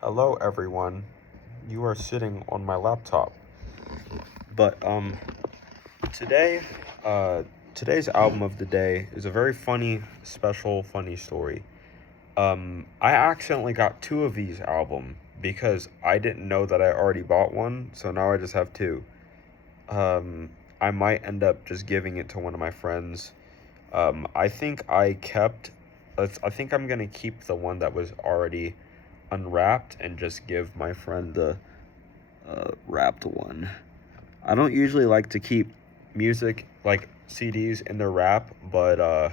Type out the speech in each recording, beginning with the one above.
Hello everyone. You are sitting on my laptop. But today uh today's album of the day is a very funny, special, funny story. I accidentally got two of these album because I didn't know that I already bought one, so now I just have two. Um I might end up just giving it to one of my friends. I think I think I'm going to keep the one that was already unwrapped and just give my friend the wrapped one. I don't usually like to keep music like CDs in their wrap, but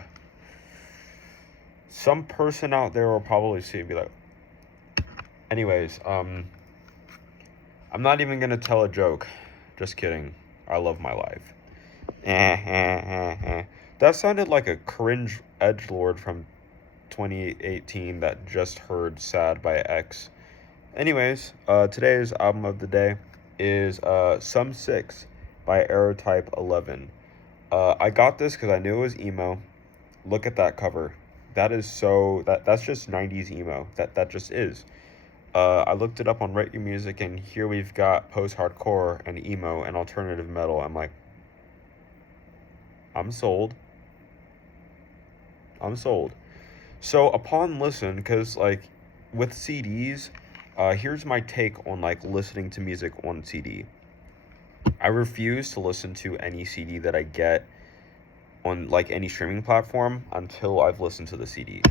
some person out there will probably see it and be like, anyways, I'm not even gonna tell a joke. Just kidding. I love my life. That sounded like a cringe edge lord from 2018 that just heard "Sad" by X. Anyways, today's album of the day is Sum 6 by Aerotype 11. I got this because I knew it was emo. Look at that cover. That's just 90s emo. That just is. I looked it up on Rate Your Music, and here we've got post-hardcore and emo and alternative metal. I'm like, I'm sold. I'm sold. So upon listen, because like with CDs, here's my take on like listening to music on CD. I refuse to listen to any CD that I get on like any streaming platform until I've listened to the CD.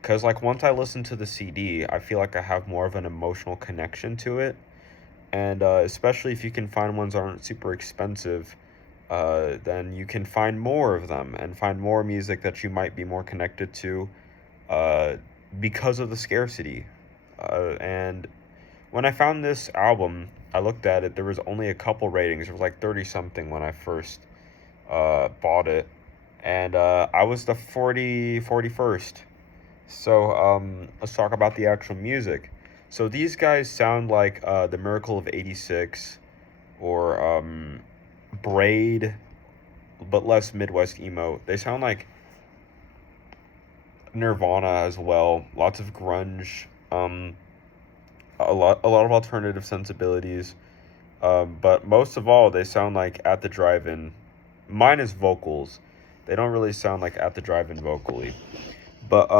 Cause like once I listen to the CD, I feel like I have more of an emotional connection to it, and especially if you can find ones that aren't super expensive, then you can find more of them and find more music that you might be more connected to, uh, because of the scarcity. And when I found this album, I looked at it. There was only a couple ratings. It was like 30 something when I first bought it, and I was the 41st. So let's talk about the actual music. So these guys sound like the Miracle of '86 or Braid, but less Midwest emo. They sound like Nirvana as well. Lots of grunge. A lot of alternative sensibilities. But most of all, they sound like At the Drive-In, minus vocals. They don't really sound like At the Drive-In vocally. But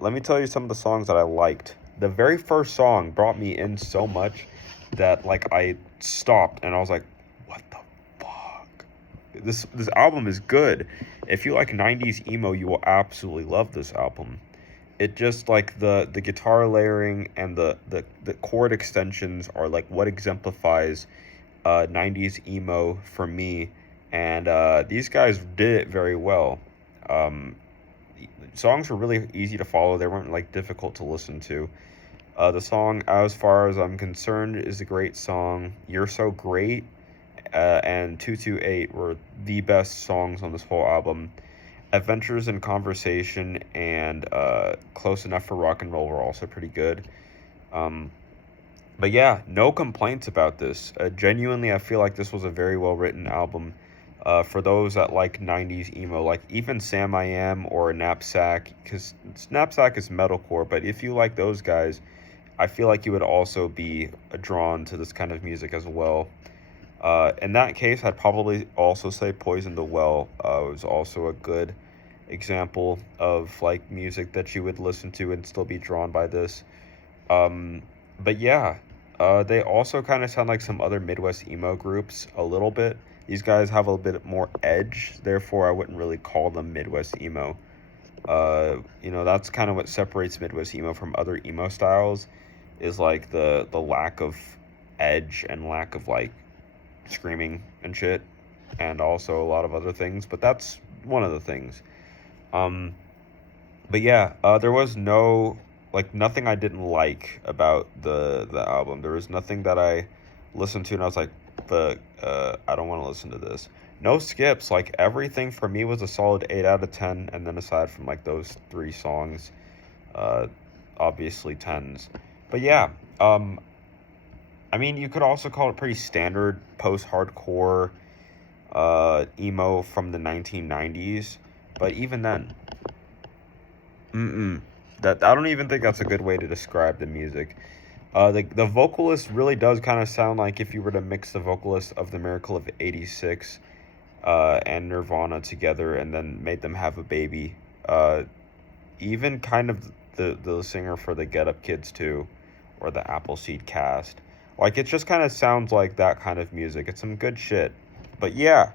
let me tell you some of the songs that I liked. The very first song brought me in so much that like I stopped and I was like, "What the fuck? This album is good. If you like '90s emo, you will absolutely love this album." It just like the guitar layering and the chord extensions are like what exemplifies 90s emo for me, and these guys did it very well. Um, Songs were really easy to follow. They weren't like difficult to listen to. The song "As Far as I'm Concerned" is a great song. "You're So Great" and "228" were the best songs on this whole album. "Adventures in Conversation" and "Close Enough for Rock and Roll" were also pretty good. Um, but yeah, no complaints about this. Genuinely, I feel like this was a very well written album. For those that like '90s emo, like even Sam I Am or Knapsack, because Knapsack is metalcore, but if you like those guys, I feel like you would also be drawn to this kind of music as well. In that case, I'd probably also say Poison the Well was also a good example of like music that you would listen to and still be drawn by this. Um, but yeah, they also kind of sound like some other Midwest emo groups a little bit. These guys have a bit more edge, therefore I wouldn't really call them Midwest emo. That's kind of what separates Midwest emo from other emo styles, is like the lack of edge and lack of like screaming and shit, and also a lot of other things. But that's one of the things. Um, but yeah, there was nothing I didn't like about the album. There was nothing that I listened to and I was like, "Fuck, I don't want to listen to this." No skips. Like everything for me was a solid 8 out of 10. And then aside from like those three songs, uh, obviously tens. But yeah, um, I mean, you could also call it pretty standard post-hardcore emo from the 1990s. But even then, mm-mm. That I don't even think that's a good way to describe the music. The vocalist really does kind of sound like if you were to mix the vocalist of The Miracle of '86 and Nirvana together and then made them have a baby. Even kind of the singer for the Get Up Kids too, or the Appleseed Cast. Like, it just kind of sounds like that kind of music. It's some good shit. But yeah,